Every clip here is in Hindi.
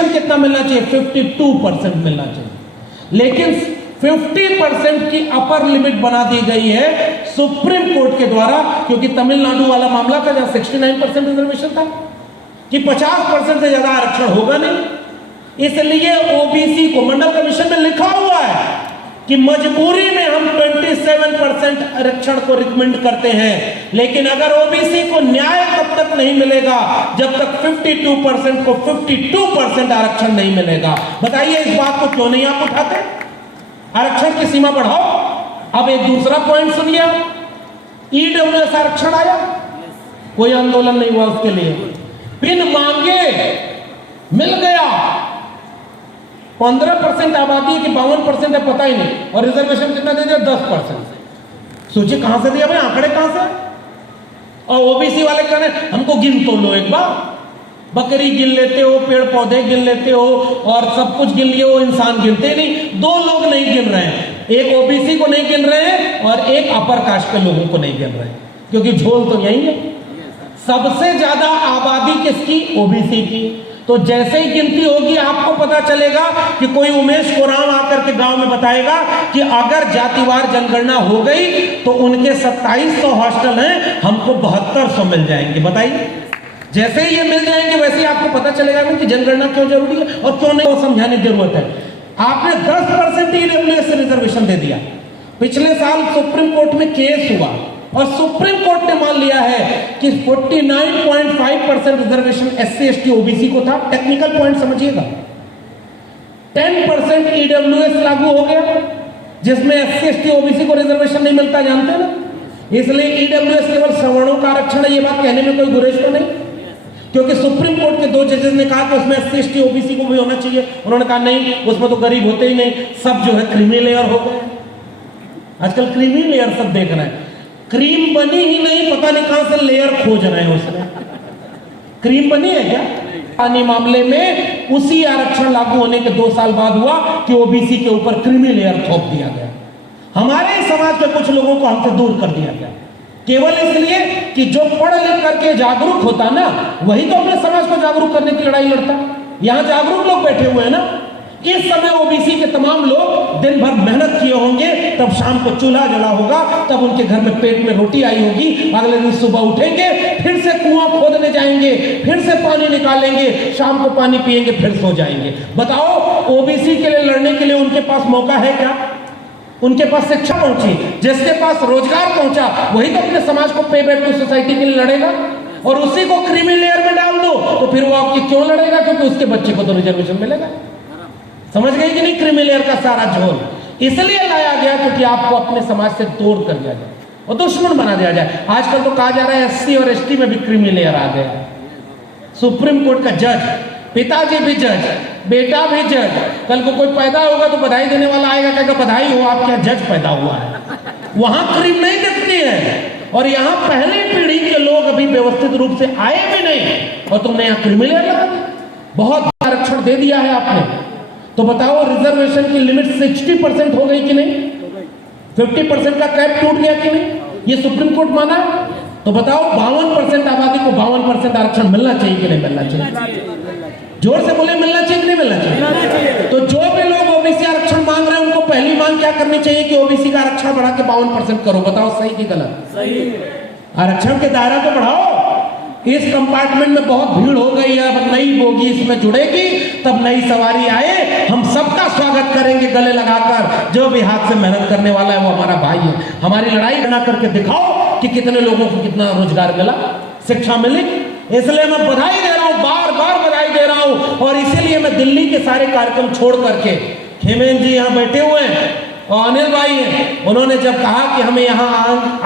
रिजर्वेशन कितना मिलना चाहिए? 52% मिलना चाहिए। लेकिन 50% की अपर लिमिट बना दी गई है सुप्रीम कोर्ट के द्वारा, क्योंकि तमिलनाडु वाला मामला था जहां 69% रिजर्वेशन था कि 50% से ज्यादा आरक्षण होगा नहीं। इसलिए ओबीसी को मंडल कमीशन में लिखा हुआ है कि मजबूरी में हम 27% आरक्षण को रिकमेंड करते हैं, लेकिन अगर ओबीसी को न्याय तब तक नहीं मिलेगा जब तक 52% को 52% आरक्षण नहीं मिलेगा। बताइए इस बात को क्यों नहीं आप उठाते? आरक्षण की सीमा बढ़ाओ। अब एक दूसरा पॉइंट सुनिए, ईडब्ल्यूएस आरक्षण आया, कोई आंदोलन नहीं हुआ उसके लिए, बिन मांगे मिल गया। 15% आबादी है कि 52% है पता ही नहीं, और रिजर्वेशन कितना दे दिया? 10%। सोचिए कहां से दिया भाई, आंकड़े कहां से? और ओबीसी वाले कह रहे हमको गिन तो लो एक बार। बकरी गिन लेते हो, पेड़ पौधे गिन लेते हो, और सब कुछ गिन लिए, वो इंसान गिनते नहीं। दो लोग नहीं गिन रहे हैं, एक ओबीसी को नहीं गिन रहे हैं और एक अपर कास्ट के लोगों को नहीं गिन रहे हैं, क्योंकि झोल तो यही है। सबसे ज्यादा आबादी किसकी? ओबीसी की। तो जैसे ही गिनती होगी आपको पता चलेगा कि कोई उमेश कोराम आकर के गांव में बताएगा कि अगर जातिवार जनगणना हो गई तो उनके 2700 हॉस्टल हैं, हमको 7200 मिल जाएंगे। बताइए, जैसे ही ये मिल जाएंगे वैसे ही आपको पता चलेगा कि जनगणना क्यों जरूरी है और क्यों नहीं, वो समझाने की जरूरत है। आपने 10% ईडब्ल्यूएस रिजर्वेशन दे दिया। पिछले साल सुप्रीम कोर्ट में केस हुआ और सुप्रीम कोर्ट ने मान लिया है कि 49.5% रिजर्वेशन एससी एसटी ओबीसी को था। टेक्निकल पॉइंट समझिएगा, 10% ईडब्ल्यूएस लागू हो गया जिसमें एससी एसटी ओबीसी को रिजर्वेशन नहीं मिलता, जानते हैं ना। इसलिए ईडब्ल्यूएस केवल सवर्णों का आरक्षण है, ये बात कहने में कोई गुरेज तो नहीं, क्योंकि सुप्रीम कोर्ट के 2 जजेस ने कहा कि उसमें एससी एसटी ओबीसी को भी होना चाहिए। उन्होंने कहा नहीं, उसमें तो गरीब होते ही नहीं, सब जो है क्रीमी लेयर हो गए। आजकल क्रीमी लेयर सब देख रहे हैं, क्रीम बनी ही नहीं, पता नहीं कहां से लेयर खोज रहे हैं उसने। क्रीम बनी है क्या? पानी मामले में उसी आरक्षण लागू होने के 2 साल बाद हुआ कि ओबीसी के ऊपर क्रीमी लेयर थोप दिया गया। हमारे समाज के कुछ लोगों को हमसे दूर कर दिया गया, केवल इसलिए कि जो पढ़ लिख करके जागरूक होता ना, वही तो अपने समाज को जागरूक करने की लड़ाई लड़ता। यहां जागरूक लोग बैठे हुए हैं ना। इस समय ओबीसी के तमाम लोग दिन भर मेहनत किए होंगे, तब शाम को चूल्हा जला होगा, तब उनके घर में पेट में रोटी आई होगी, अगले दिन सुबह उठेंगे, फिर से कुआं खोदने जाएंगे, फिर से पानी निकालेंगे, शाम को पानी पिएंगे, फिर सो जाएंगे। बताओ, ओबीसी के लिए लड़ने के लिए उनके पास मौका है क्या? उनके पास शिक्षा पहुंची, जिसके पास रोजगार पहुंचा वही तो अपने समाज को पे बैक टू सोसाइटी के लिए लड़ेगा। और उसी को क्रीमी लेयर में डाल दो तो फिर वो आपकी क्यों लड़ेगा? क्योंकि उसके बच्चे को तो रिजर्वेशन मिलेगा। समझ गए कि नहीं? क्रीमी लेयर का सारा झोल इसलिए लाया गया क्योंकि आपको अपने समाज से तोड़ कर दिया जाए और दुश्मन बना दिया जाए। आजकल तो कहा जा रहा है एससी और एसटी में भी क्रीमी लेयर आ गया। सुप्रीम कोर्ट का जज, पिताजी भी जज, बेटा भी जज। कल को कोई पैदा होगा तो बधाई देने वाला आएगा, कहेगा बधाई हो, आपके यहाँ जज पैदा हुआ है। वहां क्रीम नहीं दिखती है, और यहाँ पहली पीढ़ी के लोग अभी व्यवस्थित रूप से आए भी नहीं, और तुमने यहाँ क्रीमी लेयर लगा दी। बहुत आरक्षण दे दिया है आपने। तो बताओ, रिजर्वेशन की लिमिट 60% हो गई कि नहीं? 50% का कैप टूट गया कि नहीं? ये सुप्रीम कोर्ट माना। तो बताओ, 52% आबादी को 52% आरक्षण मिलना चाहिए कि नहीं मिलना चाहिए? जोर से बोले, मिलना चाहिए कि नहीं मिलना चाहिए? तो जो भी लोग ओबीसी आरक्षण मांग रहे हैं उनको पहली मांग क्या करनी चाहिए कि ओबीसी का आरक्षण बढ़ा के 52% करो। बताओ सही कि गलत? सही। आरक्षण के दायरा तो बढ़ाओ। इस कंपार्टमेंट में बहुत भीड़ हो गई है, अब नई बोगी इसमें जुड़ेगी, तब नई सवारी आए, हम सबका स्वागत करेंगे गले लगाकर। जो भी हाथ से मेहनत करने वाला है वो हमारा भाई है। हमारी लड़ाई बना करके दिखाओ कि कितने लोगों को कितना रोजगार मिला, शिक्षा मिली। इसलिए मैं बधाई दे रहा हूं, बार बार बधाई दे रहा हूं। और इसीलिए मैं दिल्ली के सारे कार्यक्रम छोड़ करके, हेमंत जी यहाँ बैठे हुए हैं और अनिल भाई हैं, उन्होंने जब कहा कि हमें यहाँ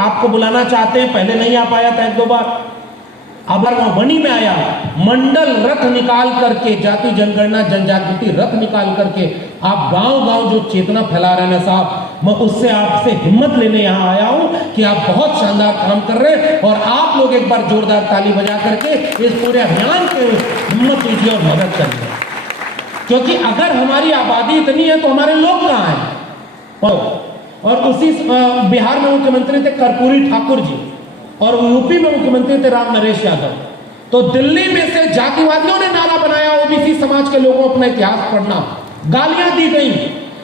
आपको बुलाना चाहते हैं, पहले नहीं आ पाया था 1-2 बार, अब वह वनी में आया, मंडल रथ निकाल करके, जाति जनगणना जनजागृति रथ निकाल करके आप गांव-गांव जो चेतना फैला रहे हैं साहब, मैं उससे आपसे हिम्मत लेने यहाँ आया हूं कि आप बहुत शानदार काम कर रहे हैं। और आप लोग एक बार जोरदार ताली बजा करके इस पूरे अभियान के हिम्मत लीजिए और मदद करिए, क्योंकि अगर हमारी आबादी इतनी है तो हमारे लोग कहाँ हैं? और उसी बिहार में मुख्यमंत्री थे कर्पूरी ठाकुर जी, और यूपी में मुख्यमंत्री थे राम नरेश यादव। तो दिल्ली में से जातिवादियों ने नारा बनाया, ओबीसी समाज के लोगों अपना इतिहास पढ़ना, गालियां दी गई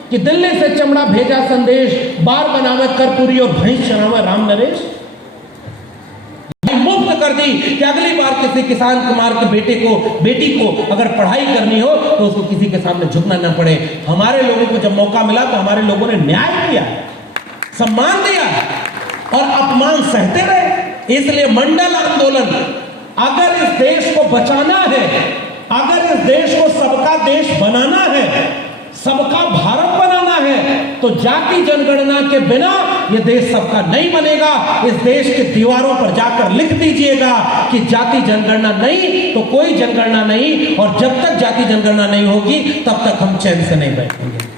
कि दिल्ली से चमड़ा भेजा संदेश, बार बनावे करपुरी और भैंस चरावे राम नरेश। मुफ्त कर दी कि अगली बार किसी किसान कुमार के बेटी को अगर पढ़ाई करनी हो तो उसको किसी के सामने झुकना न पड़े। हमारे लोगों को जब मौका मिला तो हमारे लोगों ने न्याय किया, सम्मान दिया और अपमान सहते रहे। इसलिए मंडल आंदोलन, अगर इस देश को बचाना है, अगर इस देश को सबका देश बनाना है, सबका भारत बनाना है, तो जाति जनगणना के बिना यह देश सबका नहीं बनेगा। इस देश के दीवारों पर जाकर लिख दीजिएगा कि जाति जनगणना नहीं तो कोई जनगणना नहीं, और जब तक जाति जनगणना नहीं होगी तब तक हम चैन से नहीं बैठेंगे।